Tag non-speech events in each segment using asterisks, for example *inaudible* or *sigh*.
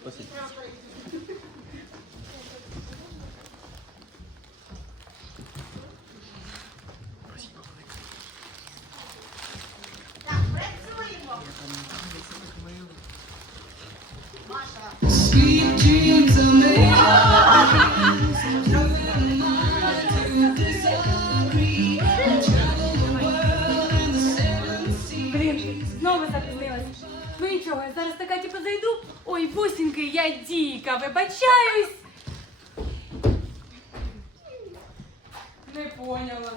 Спасибо. я дійка, вибачаюсь. Не поняла.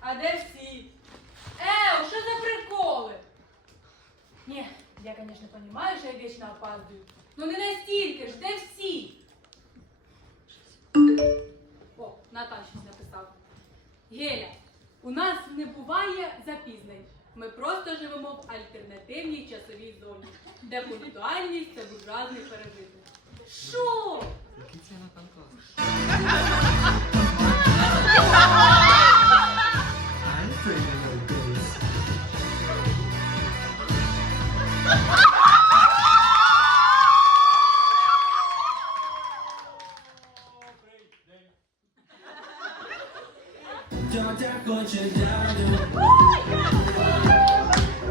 А де всі? Еу, що за приколи? Ні, я, звісно, розумію, що я вічно опаздую. Ну не настільки ж, де всі? О, Наташа написав. Геля, у нас не буває запізнень. Ми просто живемо в альтернативній часовій зоні, де пунктуальність це буржуазний перевизник. Шо? Який це на Тетя конче дядю.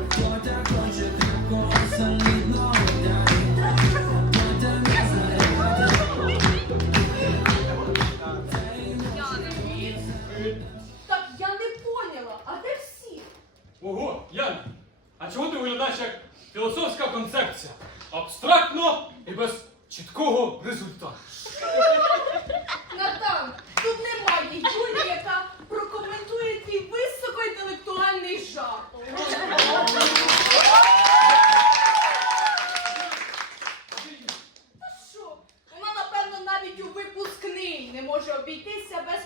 Тетя конче крепкого. hoş ol. Bittiyse bas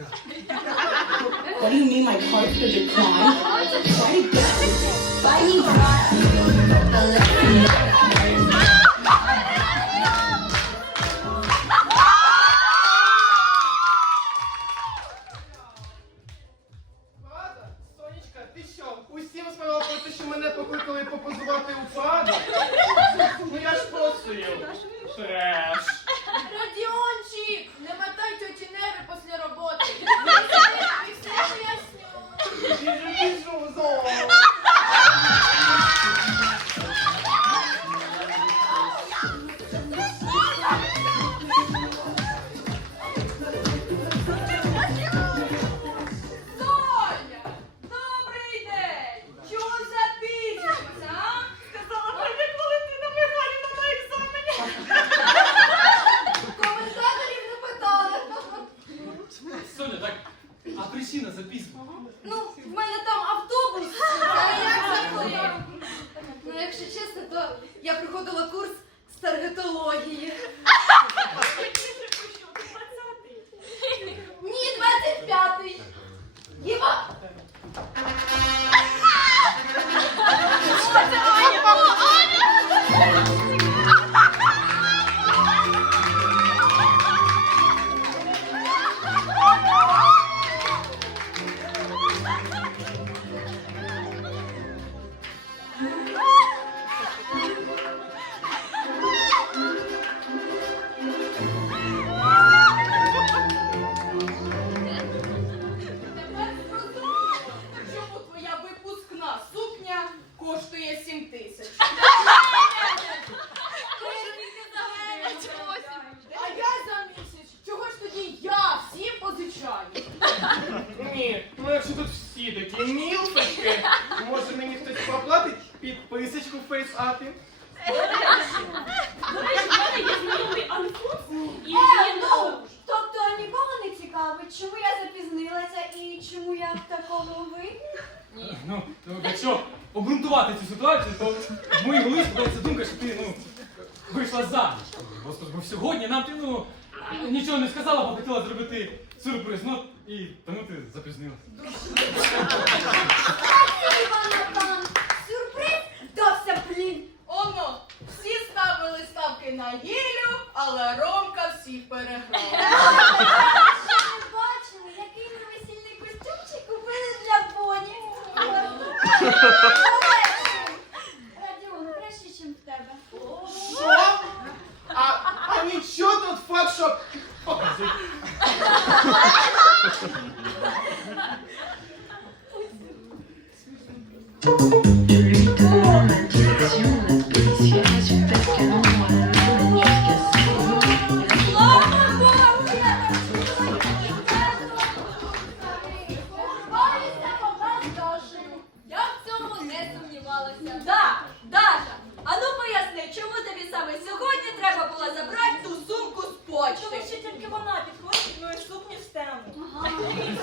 What do you mean my cards could decline? Why did you buy me підписочку в фейсапі? До речі, в мене є знайомий Альфонс і Е, він... ну, тобто нікого не цікавить, чому я запізнилася і чому я в такому вигляді? Ну, ну, якщо обґрунтувати цю ситуацію, то в моїй голові складається думка, що ти ну, вийшла заміж. Просто бо сьогодні нам ти ну, нічого не сказала, бо хотіла зробити сюрприз. Ну, і тому ти запізнилася. Пан, сюрприз вдався. Оно, всі ставили ставки на Єлю, але Ромка всіх переграв. *laughs* не бачили, який ми весільний костюмчик купили для Боні? *laughs*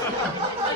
Yeah.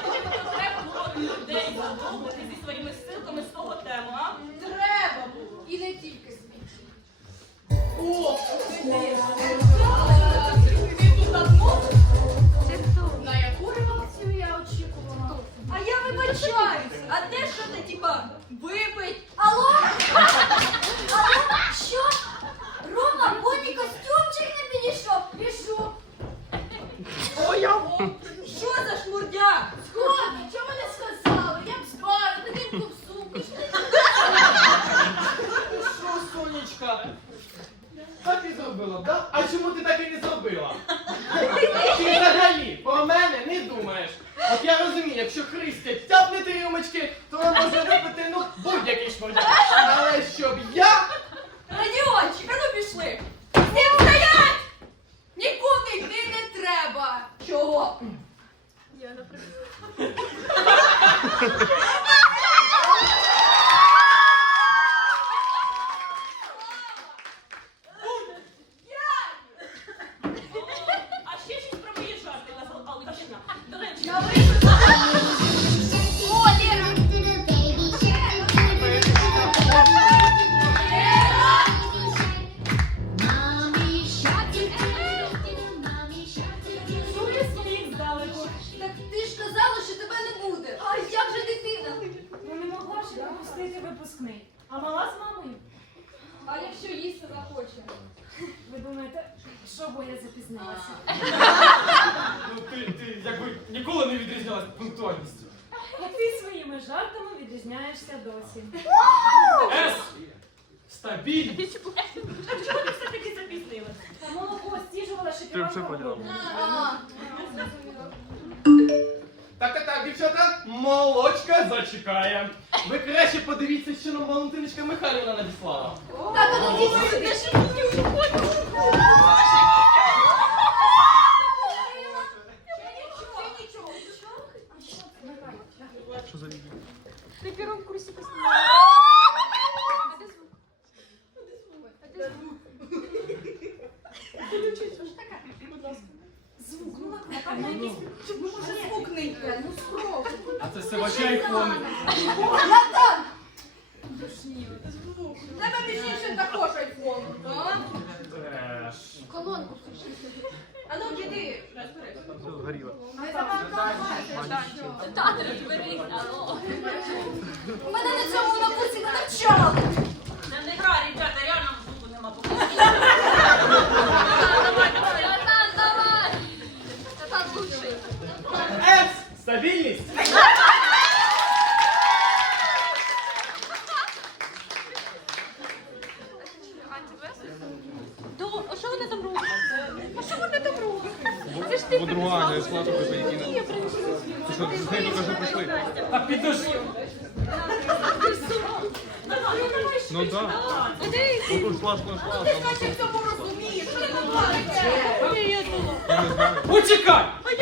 Зробила, да? А чому ти так і не зробила? *laughs* Ти взагалі про мене не думаєш. От я розумію, якщо Христя тяпне три рюмочки, то вона може випити ну будь-який шмурдяк. Але щоб жартами відрізняєшся досі. С. Стабільність. Чого ти все-таки запізнилася? Та молоко стіжувала, що ти вже А, Так, так, так, дівчата, молочка зачекає. Ви краще подивіться, що нам Валентиночка Михайлівна надіслала. Так, а ну дійсно, ти ж мені Ще На первом курсе поснимала. А ты звук? А ты звук? Включи, що ж таке? Будь. Звук, ну ладно, там якийсь... Ну, ну може, звук не йде, ну спробуй. А це сивача айфон. Я там! Душніло. Звук. Тебе пізніше також айфон. Колонку включи. А ну, діди. Згоріла. What you cai!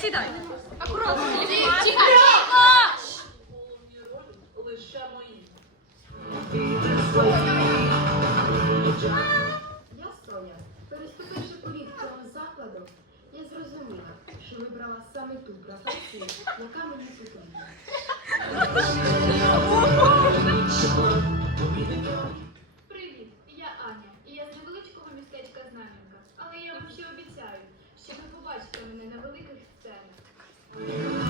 Сідай. Акуратно. Лише мої. Я Соня. Переступивши поріг цього закладу, я зрозуміла, що вибрала саме ту професію, яка мені потрібна. you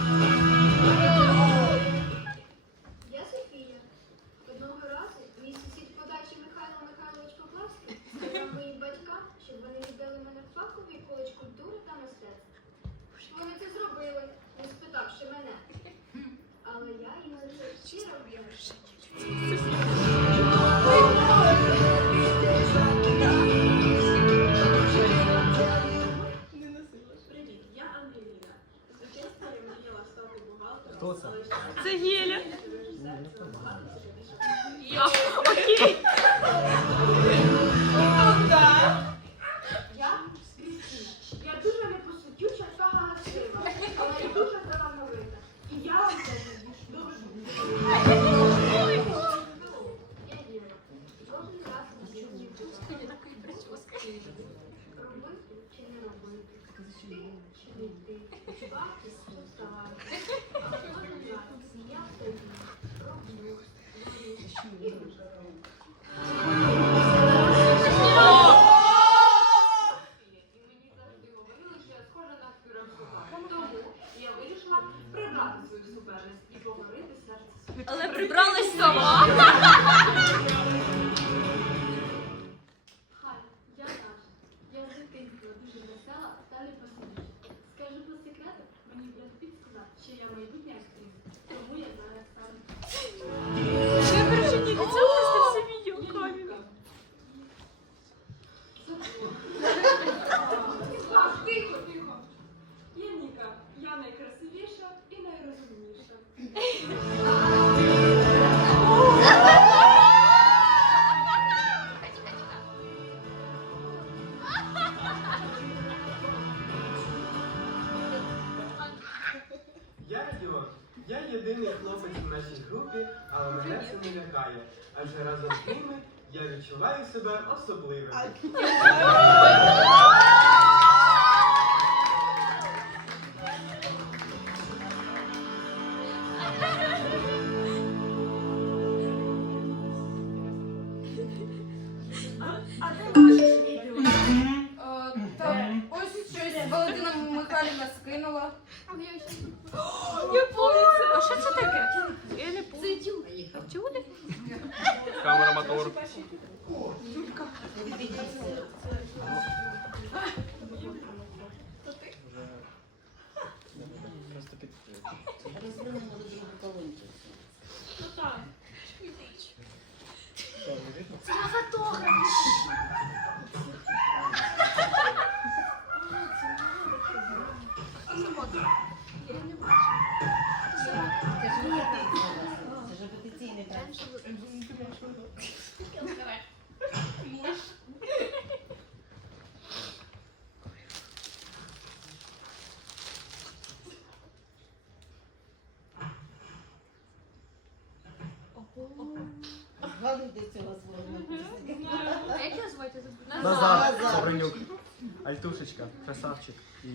Альтушечка, красавчик і.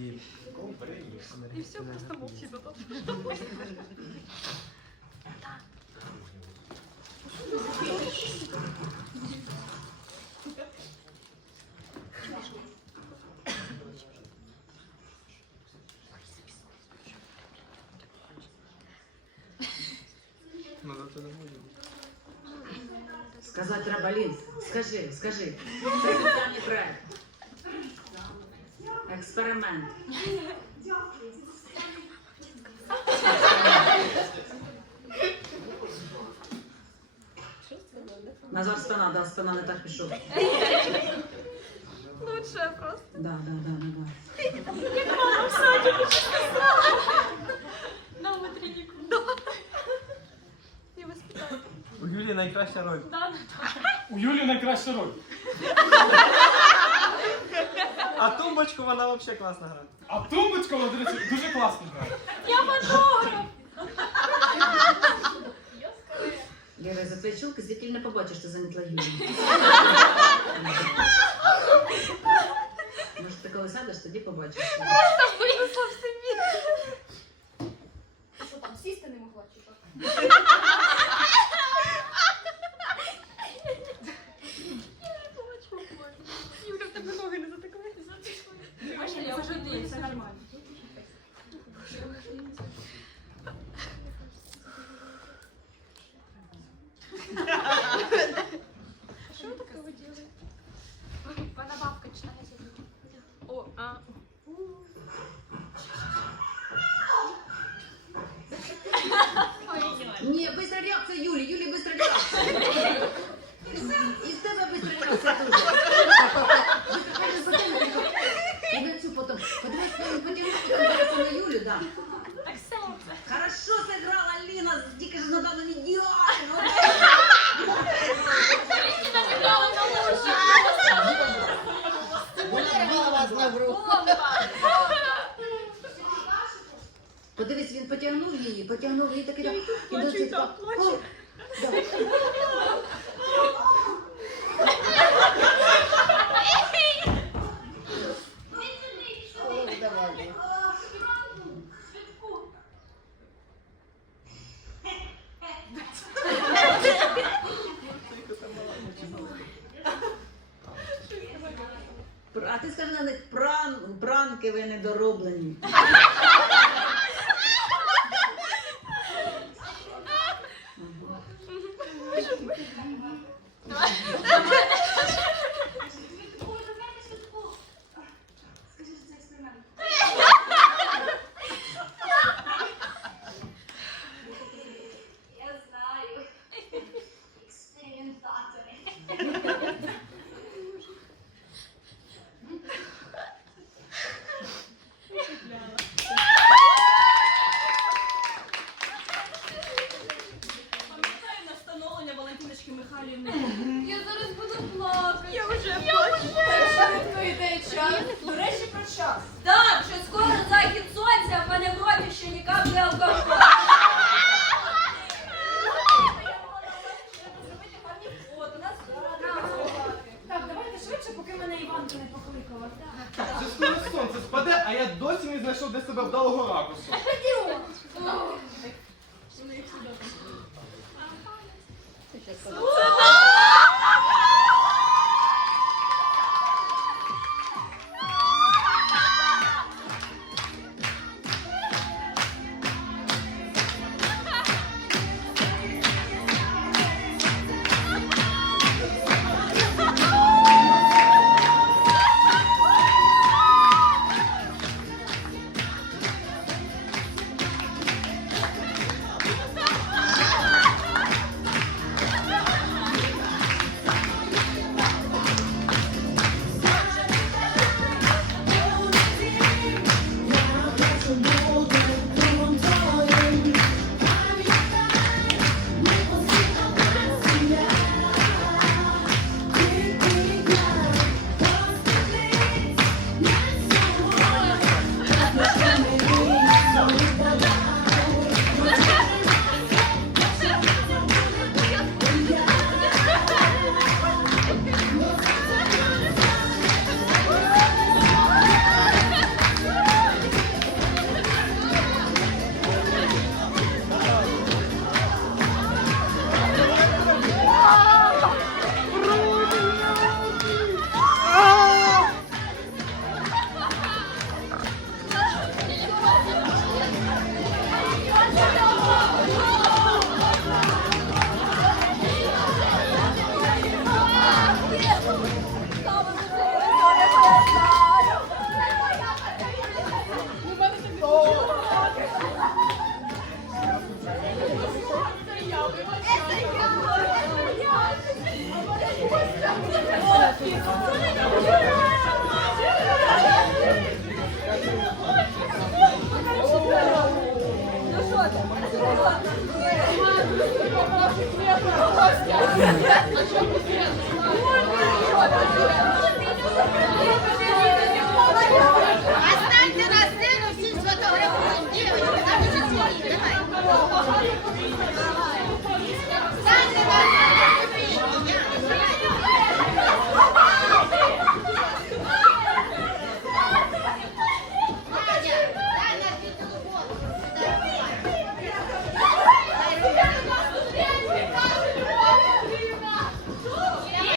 І все, просто мовчить. *laughs* Сказати треба, Лін. Скажи, скажи. Це соціальний проект. Експеримент. Назар спина, да, спина не так пішов. Лучше просто. Да, да, да, да, да. Як мама в садіку На утреннику. Я воспитала. У Юлії найкраща роль. Да, У Юлі найкраща роль. А тумбочку вона взагалі класно грає. А тумбочка, вона, до речі, дуже класно грає. Я фотограф. Ліра, за твої чулки звідки не побачиш, що замітла Юлію. Може, ти коли сядеш, тоді побачиш. Там винесла в собі. Що там, сісти не могла чи що? Її, потягнув її таки. І до цих так. О, да. А ти скажи на них пран, пранки ви недороблені. Я знаю. Експериментатори. Пам'ятаю на встановлення Валентиночки Михайлівни. Я зараз буду плакати. Я вже плачу. Швидко йде час. До речі, про час. Так, вже скоро захід сонця, в мене в роті ще ні каплі алкоголю. Так, давайте швидше, поки мене покликала. Вже скоро сонце спаде, а я досі не знайшов для себе вдалого ракурсу. Ходімо.